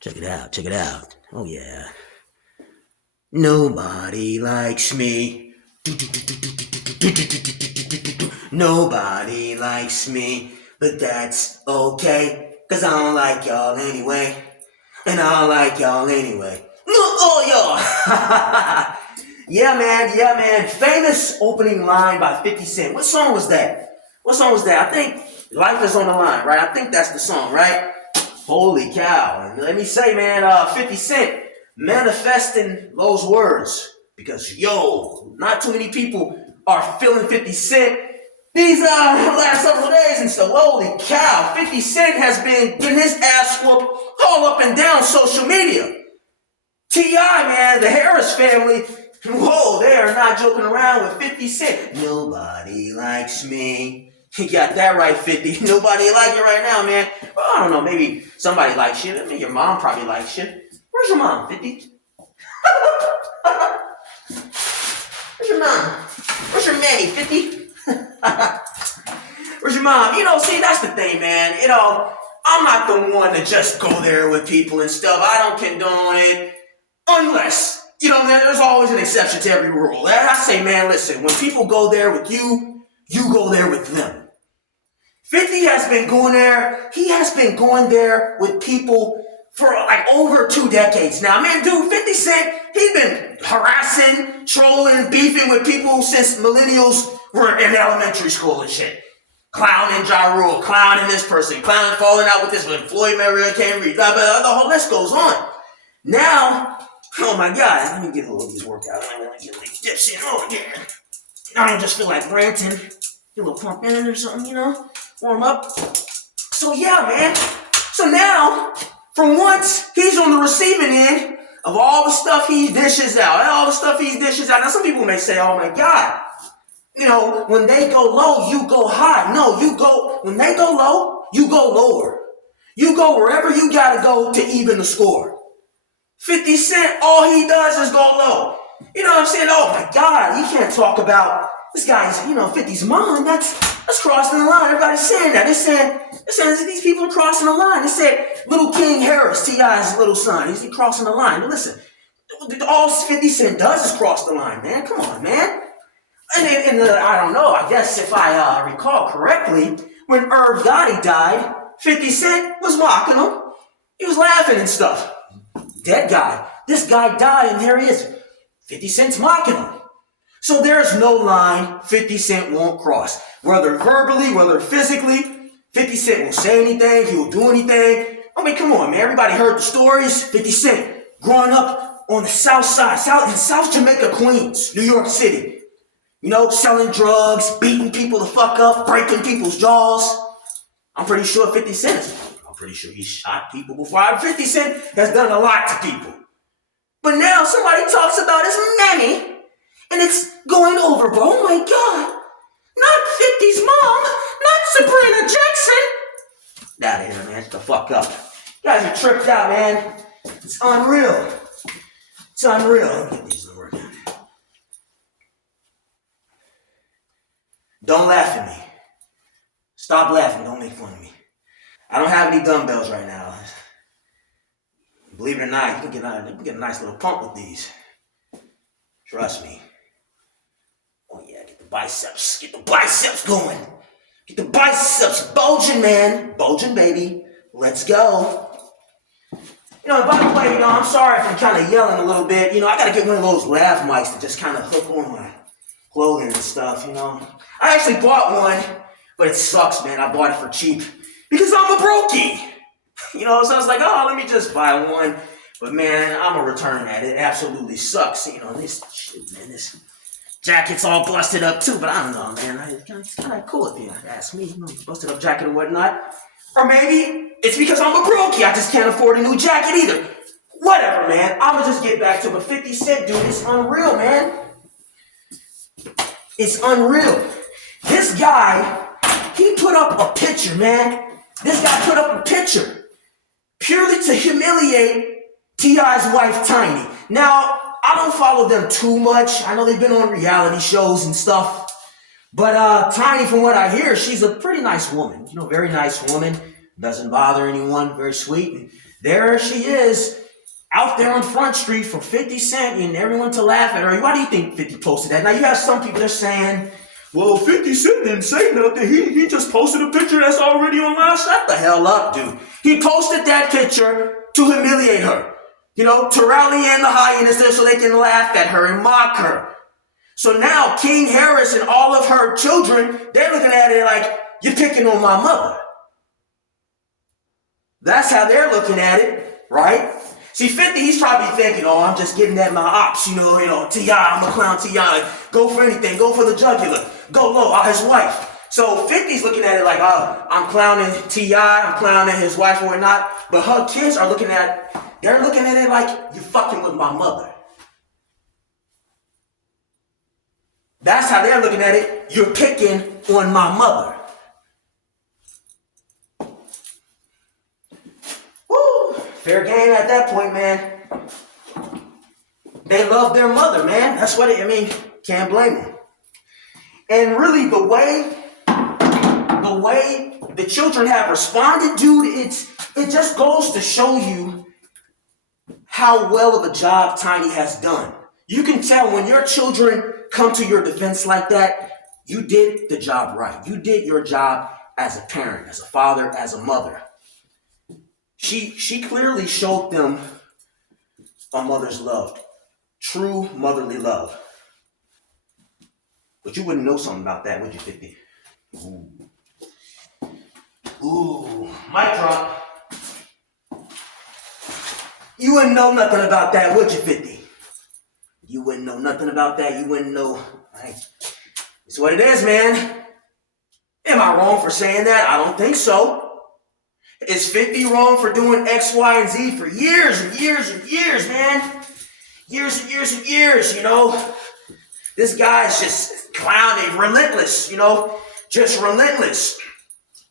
Check it out, check it out. Oh yeah. Nobody likes me. Nobody likes me. But that's okay. Cause I don't like y'all anyway. And I don't like y'all anyway. Oh y'all. Yeah man. Famous opening line by 50 Cent. What song was that? I think Life is on the Line, right? I think that's the song, right? Holy cow. And let me say, man, 50 Cent manifesting those words. Because, yo, not too many people are feeling 50 Cent these last several days and stuff. Holy cow. 50 Cent has been getting his ass whooped all up and down social media. T.I., man, the Harris family, whoa, they are not joking around with 50 Cent. Nobody likes me. You got that right, 50. Nobody like you right now, man. Well, I don't know, maybe somebody likes you. I mean, your mom probably likes you. Where's your mom, 50? Where's your mom? Where's your mammy, 50? Where's your mom? See, that's the thing, man. I'm not the one to just go there with people and stuff. I don't condone it. Unless, there's always an exception to every rule. I say, man, listen, when people go there with you, you go there with them. 50 has been going there. He has been going there with people for like over 2 decades now. Man, dude, 50 Cent, he's been harassing, trolling, beefing with people since millennials were in elementary school and shit. Clowning Ja Rule, clowning this person, clowning, falling out with this one. Floyd Mayweather can't read, blah, blah, blah, the whole list goes on. Now, oh my God, let me get a little of these workout. Let me get a little dips in. Oh, yeah. I don't just feel like ranting. Get a little pump in or something, warm up. So yeah, man. So now, for once, he's on the receiving end of all the stuff he dishes out. Now, some people may say, oh my God, when they go low, you go high. No, when they go low, you go lower. You go wherever you gotta go to even the score. 50 Cent, all he does is go low. You know what I'm saying? Oh my God, you can't talk about this guy's, 50's mom. That's crossing the line. Everybody's saying that. They're saying these people are crossing the line. They said little King Harris, T.I.'s little son, he's crossing the line. But listen, all 50 Cent does is cross the line, man. Come on, man. And I don't know, I guess if I recall correctly, when Irv Gotti died, 50 Cent was mocking him. He was laughing and stuff. Dead guy. This guy died and there he is. 50 Cent's mocking him. So there's no line 50 Cent won't cross. Whether verbally, whether physically, 50 Cent will say anything, he will do anything. I mean, come on, man. Everybody heard the stories. 50 Cent growing up on the south side, in South Jamaica, Queens, New York City. Selling drugs, beating people the fuck up, breaking people's jaws. I'm pretty sure 50 Cent he shot people before. 50 Cent has done a lot to people. But now somebody talks about his mammy, and it's going over, bro. Oh my God. Not 50's mom. Not Sabrina Jackson. Get out of here, man. Shut the fuck up. You guys are tripped out, man. It's unreal. It's unreal. Let me get these to work. Don't laugh at me. Stop laughing. Don't make fun of me. I don't have any dumbbells right now. Believe it or not, you can get a nice little pump with these. Trust me. Oh yeah, get the biceps going. Get the biceps bulging, man. Bulging, baby. Let's go. By the way, I'm sorry if I'm kind of yelling a little bit. I gotta get one of those laugh mics to just kind of hook on my clothing and stuff, I actually bought one, but it sucks, man. I bought it for cheap because I'm a brokey. So I was like, oh, let me just buy one. But man, I'm a return that. It absolutely sucks. This shit, man, this jacket's all busted up too, but I don't know, man. It's kind of cool if you ask me. Busted up jacket or whatnot. Or maybe it's because I'm a brokey. I just can't afford a new jacket either. Whatever, man. I'ma just get back to it. But 50 Cent, dude, it's unreal, man. It's unreal. This guy, he put up a picture, man. This guy put up a picture purely to humiliate T.I.'s wife, Tiny. Now, I don't follow them too much. I know they've been on reality shows and stuff. But Tiny, from what I hear, she's a pretty nice woman. Very nice woman. Doesn't bother anyone. Very sweet. And There she is, out there on Front Street for 50 Cent and everyone to laugh at her. Why do you think 50 posted that? Now you have some people that are saying, well, 50 Cent didn't say nothing. He just posted a picture that's already online. Shut the hell up, dude. He posted that picture to humiliate her. To rally in the hyenas there so they can laugh at her and mock her. So now King Harris and all of her children, they're looking at it like, you're picking on my mother. That's how they're looking at it, right? See, 50, he's probably thinking, oh, I'm just getting at my ops, T.I., I'm a clown T.I., go for anything, go for the jugular, go low, his wife. So 50's looking at it like, oh, I'm clowning T.I., I'm clowning his wife or whatnot, but her kids are they're looking at it like, you're fucking with my mother. That's how they're looking at it, you're picking on my mother. Fair game at that point, man. They love their mother, man. That's what can't blame them. And really, the way the children have responded, dude, it just goes to show you how well of a job Tiny has done. You can tell when your children come to your defense like that, you did the job right. You did your job as a parent, as a father, as a mother. She clearly showed them a mother's love, true motherly love. But you wouldn't know something about that, would you, 50? Ooh, mic drop. You wouldn't know nothing about that, would you, 50? You wouldn't know nothing about that. You wouldn't know. Right? It's what it is, man. Am I wrong for saying that? I don't think so. Is 50 wrong for doing X, Y, and Z for years and years and years, man? Years and years and years, This guy's just clowning, relentless, just relentless.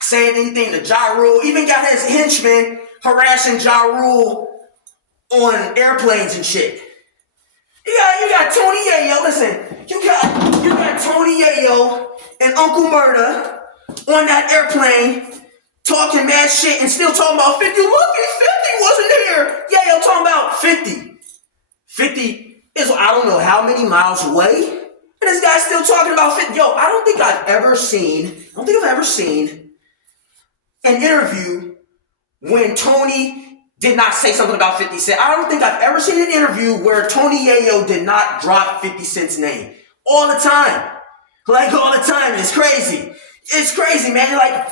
Saying anything to Ja Rule. Even got his henchmen harassing Ja Rule on airplanes and shit. You got Tony Yayo, listen, you got Tony Yayo and Uncle Murda on that airplane talking mad shit and still talking about 50. Look, 50 wasn't there. Yeah, yo, talking about 50. 50 is, I don't know how many miles away. And this guy's still talking about 50. Yo, I don't think I've ever seen an interview when Tony did not say something about 50 Cent. I don't think I've ever seen an interview where Tony Yayo did not drop 50 Cent's name. All the time. Like, all the time. It's crazy. It's crazy, man. You're like,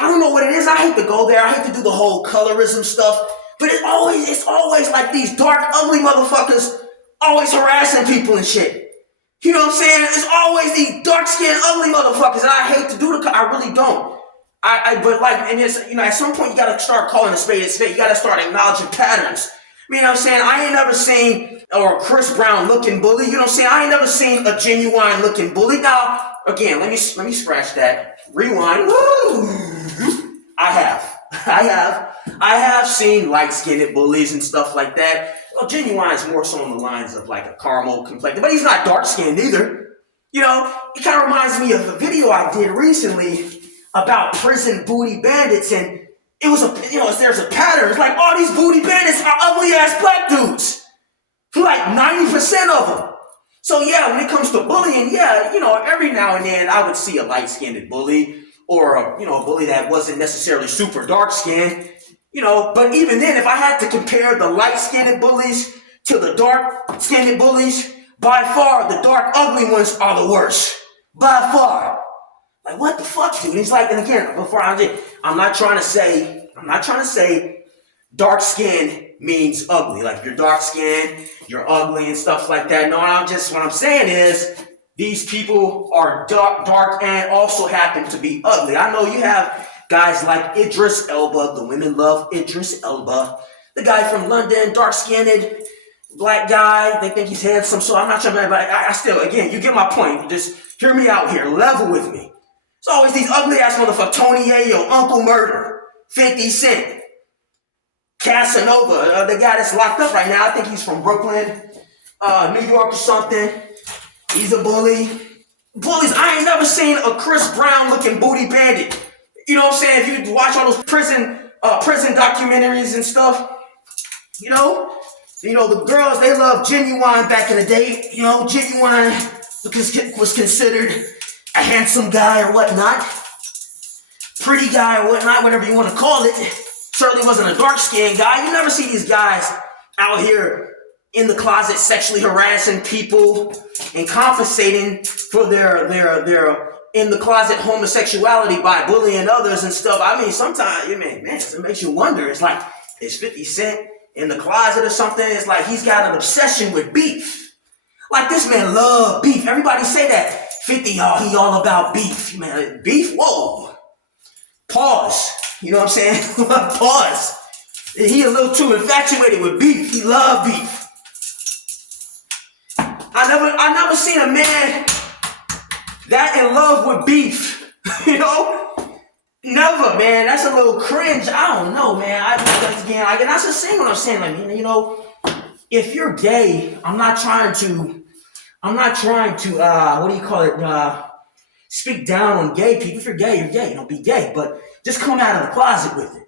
I don't know what it is. I hate to go there. I hate to do the whole colorism stuff. But it's always like these dark, ugly motherfuckers always harassing people and shit. You know what I'm saying? It's always these dark-skinned, ugly motherfuckers. And I hate to do I really don't. But at some point you gotta start calling a spade a spade. You gotta start acknowledging patterns. You know what I'm saying? I ain't never seen a Chris Brown looking bully. You know what I'm saying? I ain't never seen a Genuine looking bully. Now, again, let me scratch that. Rewind. Woo! I have seen light-skinned bullies and stuff like that. Well, Genuine's more so on the lines of like a caramel complexion, but he's not dark-skinned either. You know, it kind of reminds me of a video I did recently about prison booty bandits, and it was there's a pattern. It's like all these booty bandits are ugly-ass black dudes. Like 90% of them. So yeah, when it comes to bullying, every now and then I would see a light-skinned bully or a bully that wasn't necessarily super dark-skinned. But even then, if I had to compare the light-skinned bullies to the dark-skinned bullies, by far the dark, ugly ones are the worst. By far. Like, what the fuck, dude? He's like, and again, I'm not trying to say dark skin means ugly. Like, if you're dark skinned, you're ugly and stuff like that. No, what I'm saying is these people are dark and also happen to be ugly. I know you have guys like Idris Elba. The women love Idris Elba. The guy from London, dark skinned black guy. They think he's handsome. So I'm not trying to, but I still, again, you get my point. Just hear me out here. Level with me. It's always these ugly ass motherfuckers. Tony Yayo, Uncle Murder, 50 Cent, Casanova, the guy that's locked up right now. I think he's from Brooklyn, New York or something. He's a bully. Bullies, I ain't never seen a Chris Brown looking booty bandit. You know what I'm saying? If you watch all those prison documentaries and stuff, You know, the girls, they love Genuine back in the day. Genuine was considered a handsome guy or whatnot, pretty guy or whatnot, whatever you want to call it. Certainly wasn't a dark-skinned guy. You never see these guys out here in the closet sexually harassing people and compensating for their in the closet homosexuality by bullying others and stuff. I mean, sometimes, man, it makes you wonder. It's like, is 50 Cent in the closet or something? It's like he's got an obsession with beef. Like, this man love beef. Everybody say that. 50, y'all, he all about beef. Man, beef? Whoa. Pause. You know what I'm saying? Pause. He a little too infatuated with beef. He love beef. I never seen a man that in love with beef. Never, man. That's a little cringe. I don't know, man. That's the same what I'm saying. Like, if you're gay, I'm not trying to what do you call it? Speak down on gay people. If you're gay, you're gay. Be gay, but just come out of the closet with it.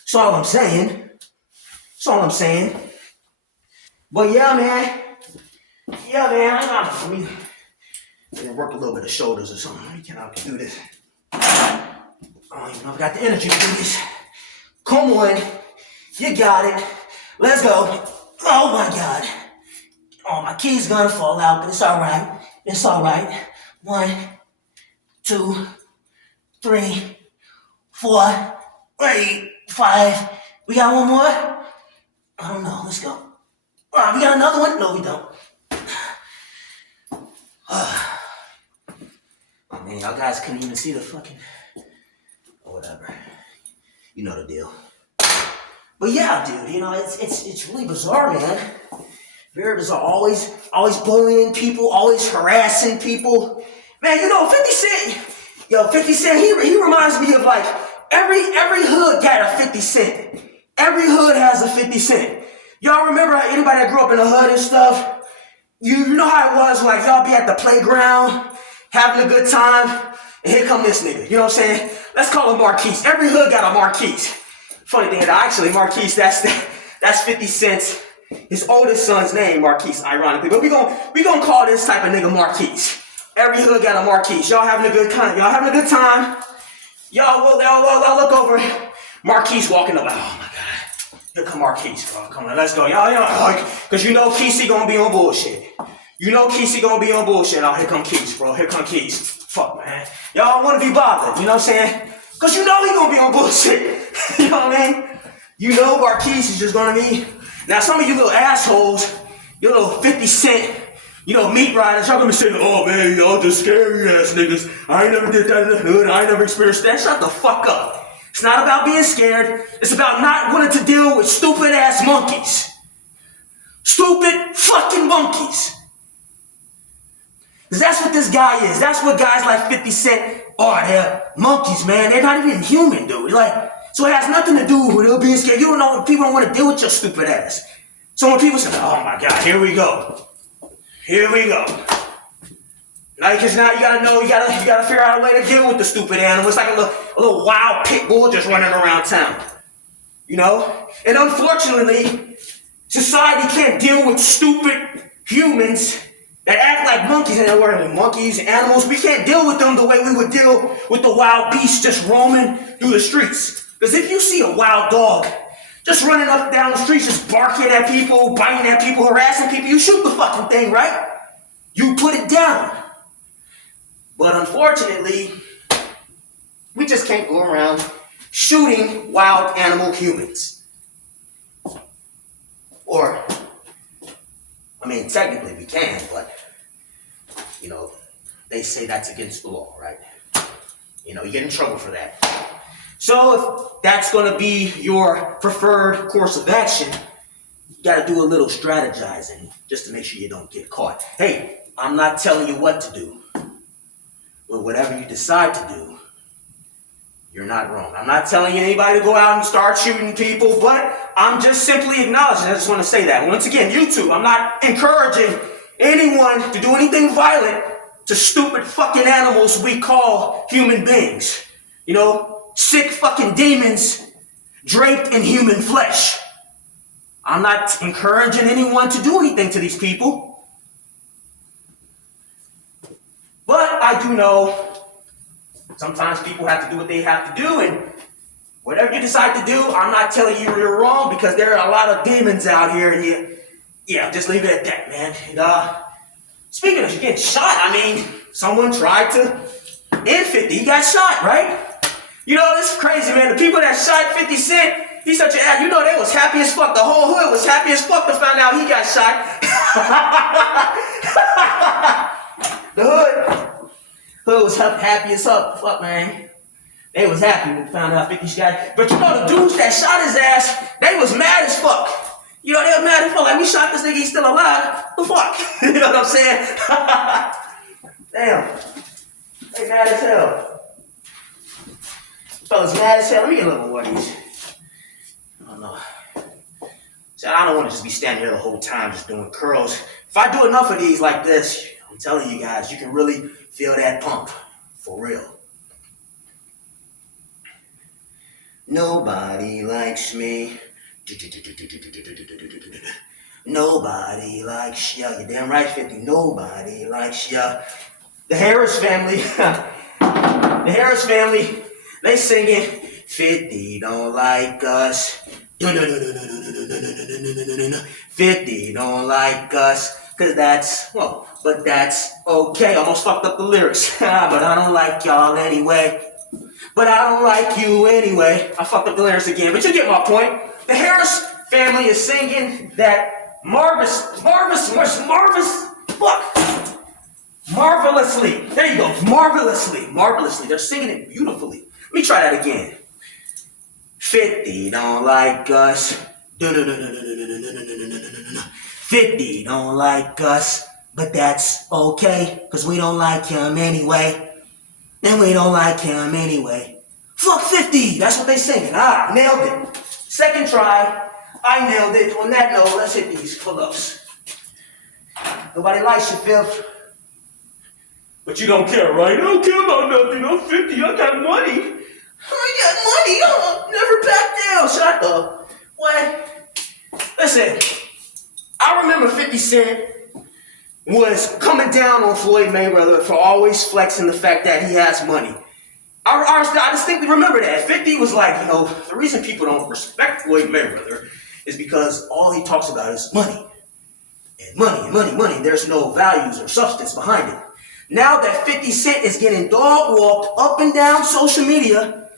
That's all I'm saying. But yeah, man. Let me work a little bit of shoulders or something. I can do this. I don't even know if I got the energy to do this. Come on. You got it. Let's go. Oh my God. Oh, my key's gonna fall out, but it's all right. 1, 2, 3, 4, 8, 5. We got one more? I don't know. Let's go. All right, we got another one? No, we don't. Oh man, y'all guys couldn't even see the fucking whatever. You know the deal. But yeah, dude, it's really bizarre, man. Very bizarre. Always bullying people, always harassing people. Man, 50 Cent. 50 Cent, he reminds me of like every hood got a 50 Cent. Every hood has a 50 Cent. Y'all remember anybody that grew up in the hood and stuff? You know how it was, like y'all be at the playground, having a good time, and here come this nigga, you know what I'm saying? Let's call him Marquise. Every hood got a Marquise. Funny thing, actually, Marquise, that's 50 Cent's, his oldest son's name, Marquise, ironically. But we gonna call this type of nigga Marquise. Every hood got a Marquise. Y'all having a good time. Y'all look over, Marquise walking up, oh my God. Here come Marquise, bro. Come on, let's go. Y'all, because Kesey gonna be on bullshit. Kesey gonna be on bullshit. Oh, here come Keys, bro. Here come Keys. Fuck, man. Y'all don't want to be bothered, you know what I'm saying? Because he gonna be on bullshit. You know what I mean? Marquise is just gonna be. Now, some of you little assholes, you little 50 Cent, meat riders, y'all gonna be saying, oh man, y'all just scary ass niggas. I ain't never did that in the hood. I ain't never experienced that. Shut the fuck up. It's not about being scared. It's about not wanting to deal with stupid ass monkeys. Stupid fucking monkeys. Because that's what this guy is. That's what guys like 50 Cent are. They're monkeys, man. They're not even human, dude. So it has nothing to do with being scared. You don't know when people don't want to deal with your stupid ass. So when people say, oh my God, here we go. Now you gotta know, you gotta figure out a way to deal with the stupid animal. It's like a little wild pit bull just running around town. And unfortunately, society can't deal with stupid humans that act like monkeys, and we're monkeys, animals. We can't deal with them the way we would deal with the wild beast just roaming through the streets. Because if you see a wild dog just running up and down the streets, just barking at people, biting at people, harassing people, you shoot the fucking thing, right? You put it down. But unfortunately, we just can't go around shooting wild animal humans. Or, technically we can, but, they say that's against the law, right? You get in trouble for that. So if that's going to be your preferred course of action, you got to do a little strategizing just to make sure you don't get caught. Hey, I'm not telling you what to do. But whatever you decide to do, you're not wrong. I'm not telling anybody to go out and start shooting people, but I'm just simply acknowledging. I just want to say that. Once again, YouTube, I'm not encouraging anyone to do anything violent to stupid fucking animals we call human beings. Sick fucking demons draped in human flesh. I'm not encouraging anyone to do anything to these people. But I do know sometimes people have to do what they have to do, and whatever you decide to do, I'm not telling you you're wrong, because there are a lot of demons out here, and yeah, just leave it at that, man. And speaking of getting shot, I mean, someone tried to end 50. He got shot, right? You know, this is crazy, man. The people that shot 50 Cent, he's such an ass. You know, they was happy as fuck. The whole hood was happy as fuck to find out he got shot. The hood was happy as fuck, man. They was happy when they found out 50 got. But you know, the dudes that shot his ass, they was mad as fuck. You know, they were mad as fuck. Like, we shot this nigga, he's still alive. The fuck? You know what I'm saying? Damn. They mad as hell. Fellas mad as hell. Let me get a little more of these. I don't know. So I don't want to just be standing here the whole time just doing curls. If I do enough of these like this, I'm telling you guys, you can really feel that pump. For real. Nobody likes me. Nobody likes ya. You're damn right, 50. Nobody likes ya. The Harris family. The Harris family. They singing 50 don't like us. 50 don't like us. Cause but that's okay. Almost fucked up the lyrics. But I don't like y'all anyway. But I don't like you anyway. I fucked up the lyrics again, but you get my point. The Harris family is singing that marvelously. There you go. Marvelously. They're singing it beautifully. Let me try that again. 50 don't like us. 50 don't like us, but that's okay, cause we don't like him anyway. And we don't like him anyway. Fuck 50! That's what they singing. Nailed it. Second try. I nailed it. On that note, let's hit these pull-ups. Nobody likes you, Phil. But you don't care, right? I don't care about nothing. I'm 50. I got money. I'll never back down. Shut up. What? Listen, I remember 50 Cent was coming down on Floyd Mayweather for always flexing the fact that he has money. I distinctly remember that. 50 was like, you know, the reason people don't respect Floyd Mayweather is because all he talks about is money. And money. There's no values or substance behind it. Now that 50 Cent is getting dog walked up and down social media,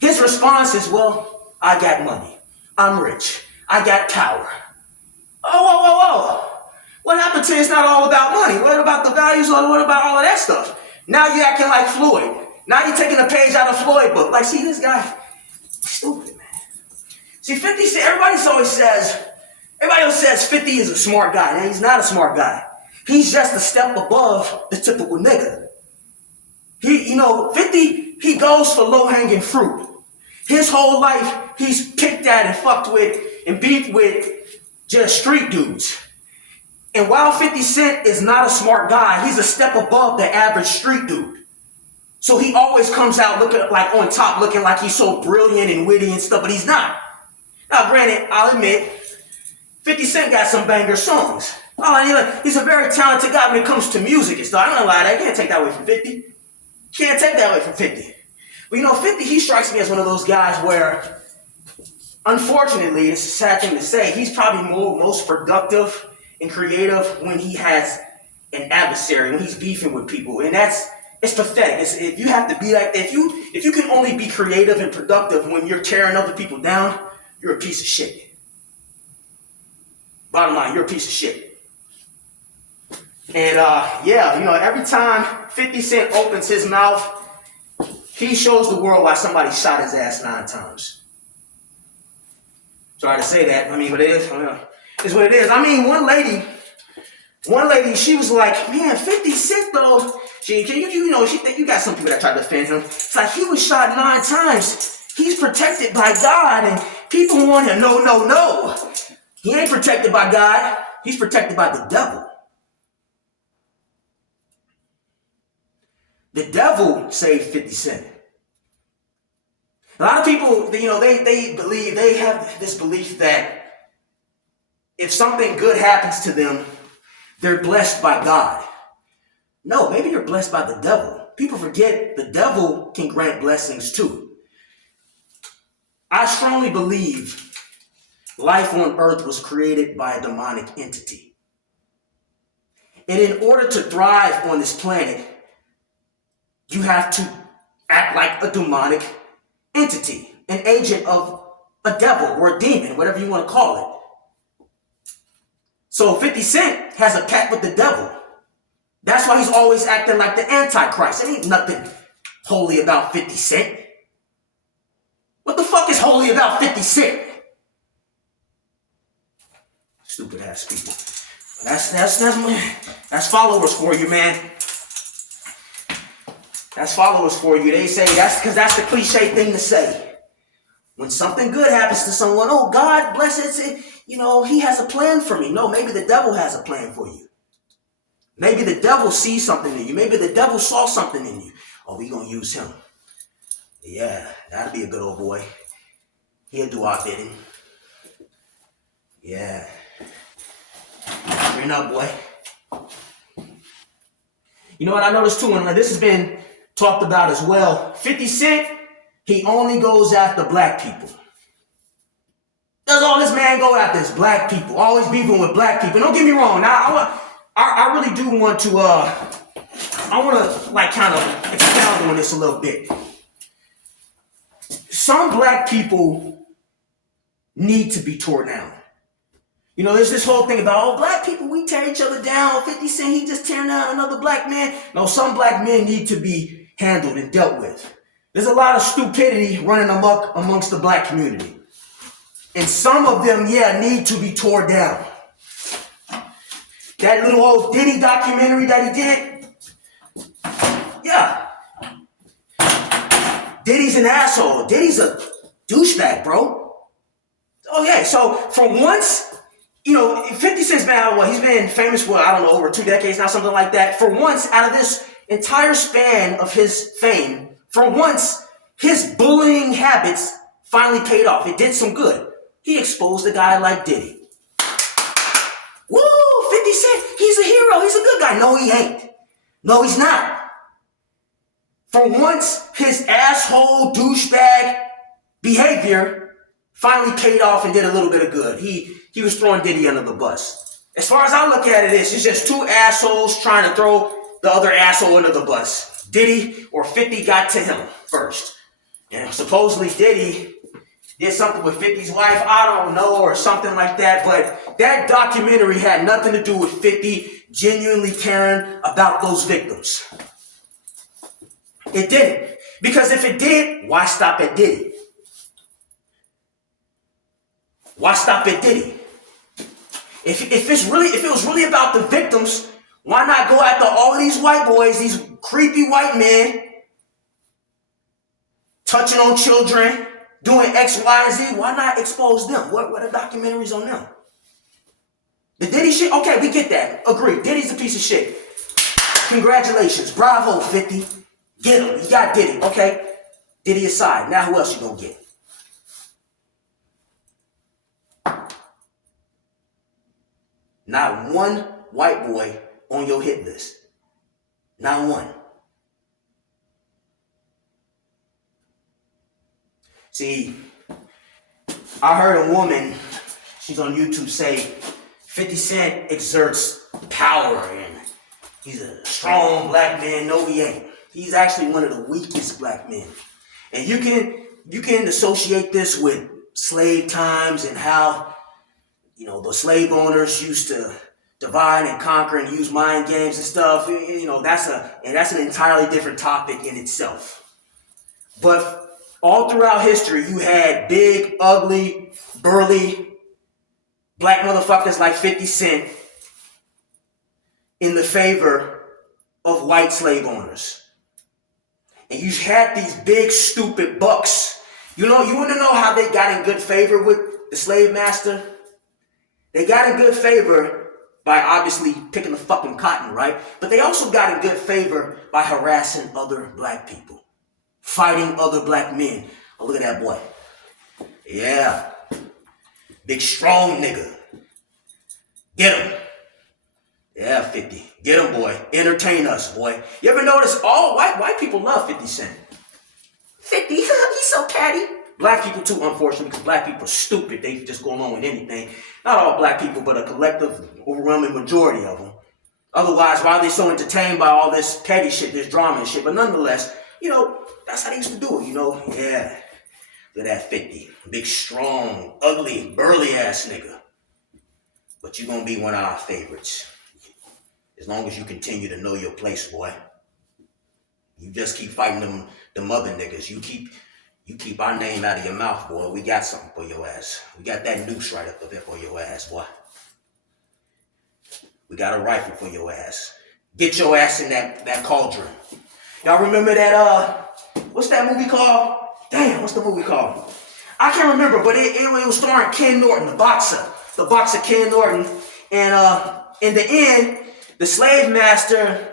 his response is, well, I got money. I'm rich. I got power. Whoa. What happened to it's not all about money? What about the values? What about all of that stuff? Now you're acting like Floyd. Now you're taking a page out of Floyd book. Like, see, this guy, stupid, man. See, 50 Cent, everybody always says 50 is a smart guy. Now, he's not a smart guy. He's just a step above the typical nigga. 50, he goes for low-hanging fruit. His whole life, he's picked at and fucked with and beefed with just street dudes. And while 50 Cent is not a smart guy, he's a step above the average street dude. So he always comes out looking like on top, looking like he's so brilliant and witty and stuff, but he's not. Now, granted, I'll admit, 50 Cent got some banger songs. He's a very talented guy when it comes to music and stuff. I'm not gonna lie, I can't take that away from 50. Can't take that away from 50. But 50, he strikes me as one of those guys where, unfortunately, it's a sad thing to say, he's probably most productive and creative when he has an adversary, when he's beefing with people. And it's pathetic. If you have to be like that, if you can only be creative and productive when you're tearing other people down, you're a piece of shit. Bottom line, you're a piece of shit. And every time 50 Cent opens his mouth, he shows the world why somebody shot his ass 9 times. Sorry to say that. But it is. It's what it is. One lady, she was like, man, 50 Cent though. You got some people that try to defend him. It's like he was shot 9 times. He's protected by God, and people want him. No. He ain't protected by God. He's protected by the devil. The devil saved 50 Cent. A lot of people, they believe, they have this belief that if something good happens to them, they're blessed by God. No, maybe you're blessed by the devil. People forget the devil can grant blessings too. I strongly believe life on earth was created by a demonic entity. And in order to thrive on this planet, you have to act like a demonic entity, an agent of a devil or a demon, whatever you want to call it. So 50 Cent has a pact with the devil. That's why he's always acting like the Antichrist. There ain't nothing holy about 50 Cent. What the fuck is holy about 50 Cent? Stupid ass people. That's followers for you, man. That's followers for you. They say that's because that's the cliche thing to say. When something good happens to someone, oh, God bless it. You know, he has a plan for me. No, maybe the devil has a plan for you. Maybe the devil sees something in you. Maybe the devil saw something in you. Oh, we gonna use him. Yeah, that'd be a good old boy. He'll do our bidding. Yeah. Bring up, boy. You know what I noticed too, and this has been talked about as well. 50 Cent, he only goes after black people. That's all this man go after is black people. Always beefing with black people. Don't get me wrong. Now, I really do want to, like kind of expound on this a little bit. Some black people need to be torn down. You know, there's this whole thing about, oh, black people, we tear each other down. 50 Cent, he just tearing down another black man. No, some black men need to be handled and dealt with. There's a lot of stupidity running amok amongst the black community. And some of them, need to be torn down. That little old Diddy documentary that he did, Diddy's an asshole. Diddy's a douchebag, bro. Oh, yeah, so for once, 50 Cent's been, he's been famous for, over 2 decades now, something like that. For once, out of this entire span of his fame, for once, his bullying habits finally paid off. It did some good. He exposed a guy like Diddy. Woo, 50 Cent, he's a hero. He's a good guy. No, he ain't. No, he's not. For once, his asshole douchebag behavior finally paid off and did a little bit of good. He was throwing Diddy under the bus. As far as I look at it, it's just two assholes trying to throw the other asshole under the bus. Diddy or 50 got to him first. And supposedly Diddy did something with 50's wife, I don't know, or something like that. But that documentary had nothing to do with 50 genuinely caring about those victims. It didn't. Because if it did, why stop at Diddy? Why stop at Diddy? If it was really about the victims, why not go after all of these white boys, these creepy white men, touching on children, doing X, Y, and Z? Why not expose them? What are the documentaries on them? The Diddy shit? Okay, we get that. Agree. Diddy's a piece of shit. Congratulations. Bravo, 50. Get him. You got Diddy. Okay. Diddy aside. Now who else you gonna get? Not one white boy on your hit list. Not one. See, I heard a woman, she's on YouTube, say 50 Cent exerts power and he's a strong black man. No, he ain't. He's actually one of the weakest black men. And you can associate this with slave times and how, the slave owners used to divide and conquer and use mind games and stuff. That's an entirely different topic in itself. But all throughout history, you had big, ugly, burly black motherfuckers like 50 Cent in the favor of white slave owners. And you had these big, stupid bucks. You want to know how they got in good favor with the slave master? They got in good favor by obviously picking the fucking cotton, right? But they also got in good favor by harassing other black people, fighting other black men. Oh, look at that boy. Yeah. Big, strong nigga. Get him. Yeah, 50. Get him, boy. Entertain us, boy. You ever notice all white people love 50 Cent? 50, he's so catty. Black people too, unfortunately, because black people are stupid. They just go along with anything. Not all black people, but a collective, overwhelming majority of them. Otherwise, why are they so entertained by all this petty shit, this drama and shit? But nonetheless, that's how they used to do it, Yeah. Look at that 50. Big, strong, ugly, burly ass nigga. But you're gonna be one of our favorites. As long as you continue to know your place, boy. You just keep fighting them other niggas. You keep our name out of your mouth, boy. We got something for your ass. We got that noose right up there for your ass, boy. We got a rifle for your ass. Get your ass in that cauldron. Y'all remember that, what's that movie called? Damn, what's the movie called? I can't remember, but it was starring Ken Norton, the boxer. The boxer Ken Norton. And in the end, the slave master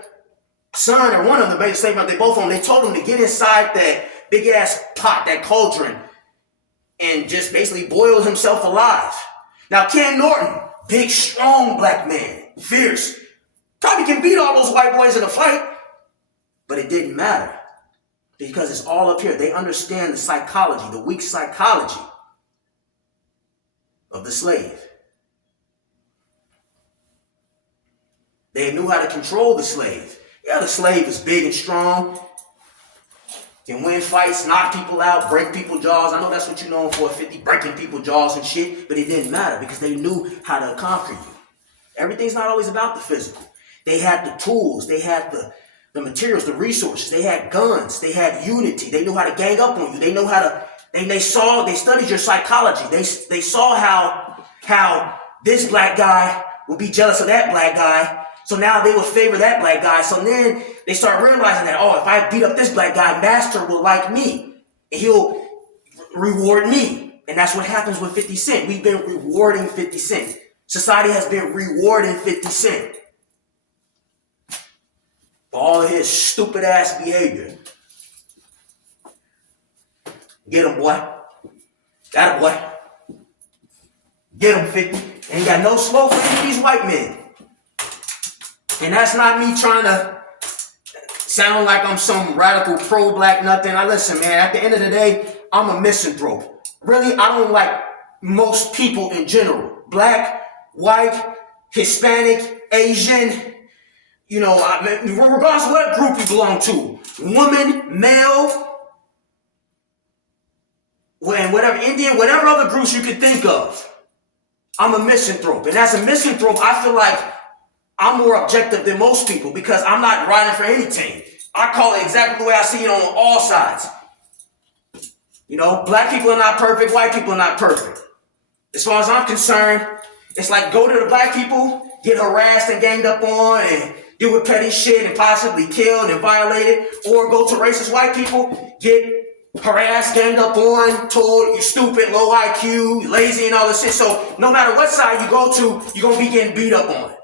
son, or one of them, the slave master, they both of them, they told him to get inside that big ass pot, that cauldron, and just basically boil himself alive. Now, Ken Norton, big, strong black man, fierce, probably can beat all those white boys in a fight, but it didn't matter because it's all up here. They understand the psychology, the weak psychology of the slave. They knew how to control the slave. Yeah, the slave is big and strong, can win fights, knock people out, break people's jaws. I know that's what you're known for, 50, breaking people's jaws and shit, but it didn't matter because they knew how to conquer you. Everything's not always about the physical. They had the tools, they had the materials, the resources, they had guns, they had unity, they knew how to gang up on you, they know how to, they studied your psychology, they saw how this black guy would be jealous of that black guy. So now they would favor that black guy. So then they start realizing that, if I beat up this black guy, Master will like me. And he'll reward me. And that's what happens with 50 Cent. We've been rewarding 50 Cent. Society has been rewarding 50 Cent for all of his stupid ass behavior. Get him, boy. Got him, boy. Get him, 50. Ain't got no smoke for any of these white men. And that's not me trying to sound like I'm some radical pro-black nothing. Listen, man, at the end of the day, I'm a misanthrope. Really, I don't like most people in general. Black, white, Hispanic, Asian, regardless of what group you belong to. Woman, male, and whatever, Indian, whatever other groups you could think of. I'm a misanthrope. And as a misanthrope, I feel like I'm more objective than most people because I'm not riding for any team. I call it exactly the way I see it on all sides. Black people are not perfect, white people are not perfect. As far as I'm concerned, it's like go to the black people, get harassed and ganged up on and deal with petty shit and possibly killed and violated, or go to racist white people, get harassed, ganged up on, told you stupid, low IQ, lazy and all this shit. So no matter what side you go to, you're going to be getting beat up on.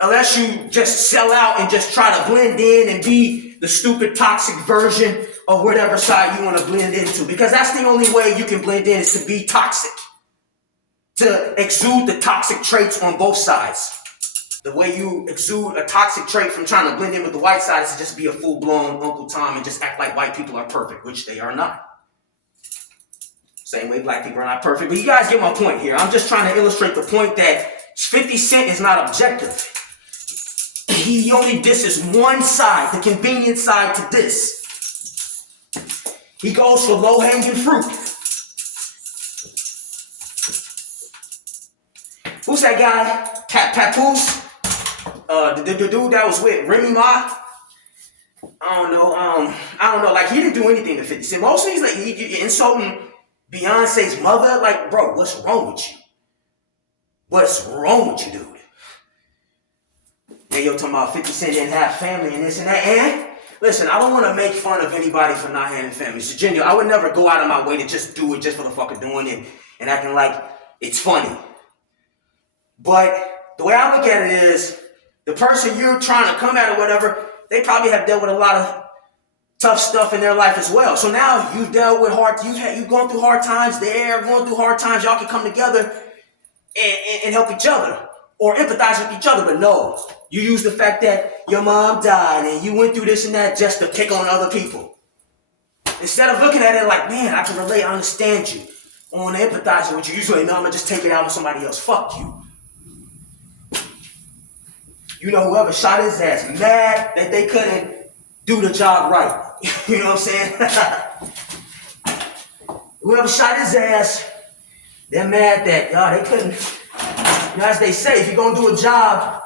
Unless you just sell out and just try to blend in and be the stupid toxic version of whatever side you want to blend into. Because that's the only way you can blend in, is to be toxic. To exude the toxic traits on both sides. The way you exude a toxic trait from trying to blend in with the white side is to just be a full-blown Uncle Tom and just act like white people are perfect, which they are not. Same way black people are not perfect. But you guys get my point here. I'm just trying to illustrate the point that 50 Cent is not objective. He only disses one side, the convenient side to diss. He goes for low-hanging fruit. Who's that guy? Papoose? The dude that was with Remy Ma? I don't know. Like, he didn't do anything to 50 Cent. Most of these, like, he insulting Beyonce's mother. Like, bro, what's wrong with you? What's wrong with you, dude? Yeah, you're talking about 50 Cent didn't have family and this and that. And listen, I don't want to make fun of anybody for not having family. It's genuine. I would never go out of my way to just do it just for the fuck of doing it and acting like it's funny. But the way I look at it is, the person you're trying to come at or whatever, they probably have dealt with a lot of tough stuff in their life as well. So now you've dealt with you've gone through hard times, they're going through hard times. Y'all can come together and help each other. or empathize with each other. But no, you use the fact that your mom died and you went through this and that just to pick on other people. Instead of looking at it like, man, I can relate, I understand you. I want to empathize with you. Usually, no, I'm going to just take it out on somebody else. Fuck you. You know, whoever shot his ass, mad that they couldn't do the job right. You know what I'm saying? Whoever shot his ass, they're mad that, they couldn't. You know, as they say, if you're going to do a job,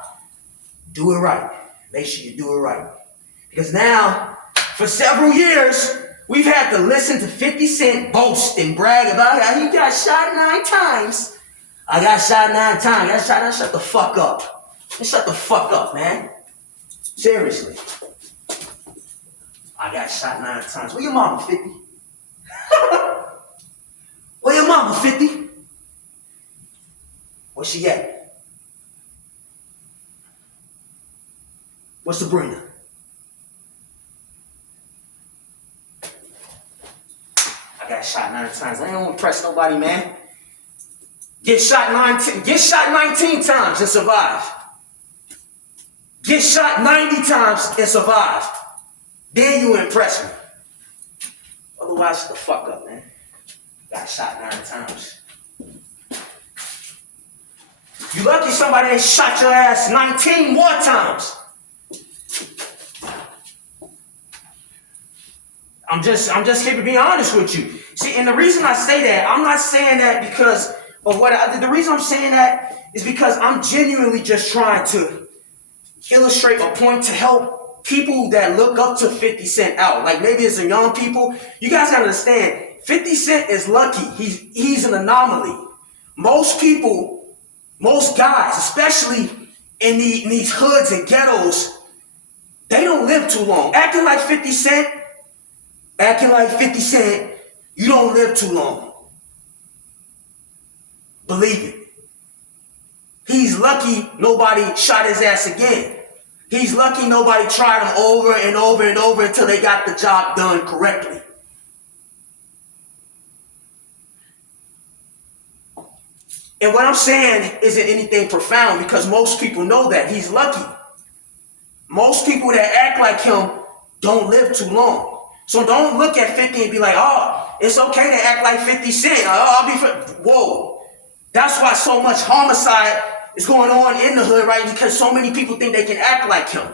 do it right. Make sure you do it right. Because now, for several years, we've had to listen to 50 Cent boast and brag about how he got shot 9 times. I got shot 9 times. Shut the fuck up. Just shut the fuck up, man. Seriously. I got shot 9 times. Where your mama, 50? Where your mama, 50? Where she at? What's Sabrina? I got shot 9 times. I ain't gonna impress nobody, man. Get shot 19 times and survive. Get shot 90 times and survive. Then you impress me. Otherwise, shut the fuck up, man. Got shot 9 times. You lucky somebody ain't shot your ass 19 more times. I'm just here to be honest with you. See, and the reason I say that, I'm not saying that because of the reason I'm saying that is because I'm genuinely just trying to illustrate a point to help people that look up to 50 Cent out. Like maybe it's some young people. You guys gotta understand, 50 Cent is lucky. He's an anomaly. Most people, most guys, especially in these hoods and ghettos, they don't live too long. Acting like 50 Cent, you don't live too long. Believe it. He's lucky nobody shot his ass again. He's lucky nobody tried him over and over and over until they got the job done correctly. And what I'm saying isn't anything profound because most people know that. He's lucky. Most people that act like him don't live too long. So don't look at 50 and be like, oh, it's okay to act like 50 Cent. Whoa. That's why so much homicide is going on in the hood, right? Because so many people think they can act like him.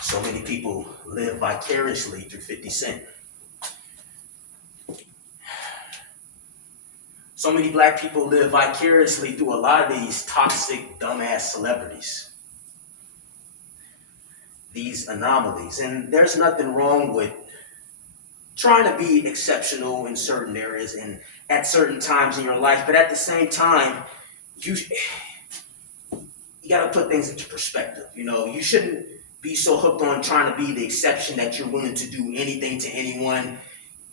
So many people live vicariously through 50 Cent. So many black people live vicariously through a lot of these toxic, dumbass celebrities. These anomalies. And there's nothing wrong with trying to be exceptional in certain areas and at certain times in your life. But at the same time, you got to put things into perspective. You know, you shouldn't be so hooked on trying to be the exception that you're willing to do anything to anyone.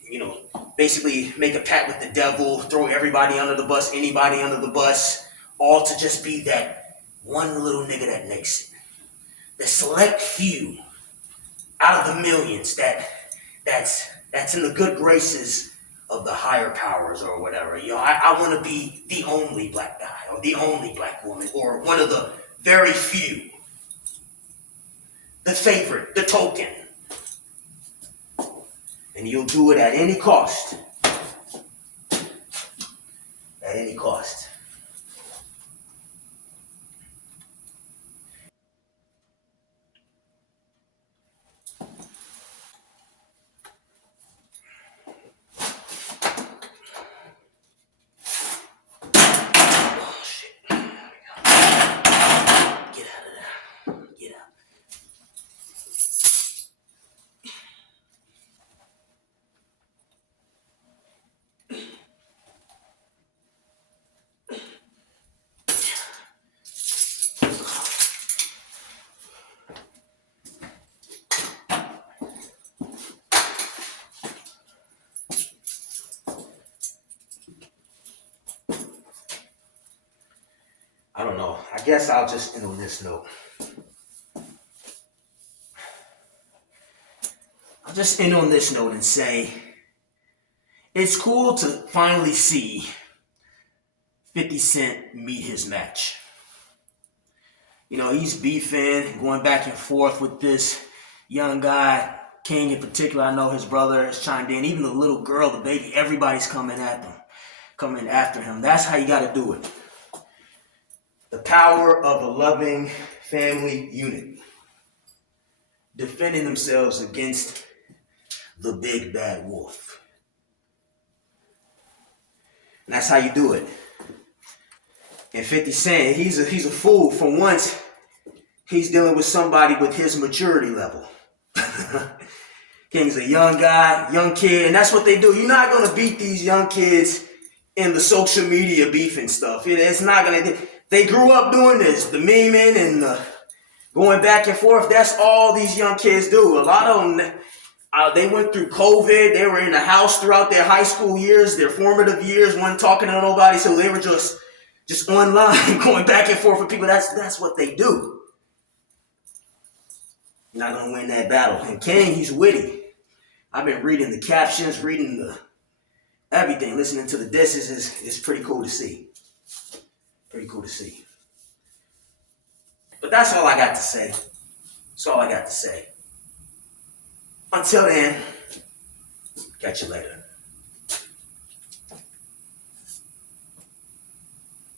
You know, basically make a pact with the devil, throw everybody under the bus, anybody under the bus, all to just be that one little nigga that makes it. The select few out of the millions that's in the good graces of the higher powers or whatever. You know, I want to be the only black guy or the only black woman or one of the very few. The favorite, the token. And you'll do it at any cost. At any cost. Oh, shit. There we go. Get out of there. Get out. don't know. I guess I'll just end on this note. I'll just end on this note and say it's cool to finally see 50 Cent meet his match. You know, he's beefing, going back and forth with this young guy, King in particular. I know his brother has chimed in. Even the little girl, the baby, everybody's coming after him. That's how you got to do it. The power of a loving family unit. Defending themselves against the big bad wolf. And that's how you do it. And 50 Cent, he's a fool. For once, he's dealing with somebody with his maturity level. King's a young guy, young kid, and that's what they do. You're not going to beat these young kids in the social media beef and stuff. It's not going to. They grew up doing this, the memeing and the going back and forth. That's all these young kids do. A lot of them, they went through COVID. They were in the house throughout their high school years, their formative years, weren't talking to nobody, so they were just online going back and forth with people. That's what they do. You're not going to win that battle. And King, he's witty. I've been reading the captions, reading the everything, listening to the disses is pretty cool to see. Pretty cool to see. But that's all I got to say. That's all I got to say. Until then, catch you later.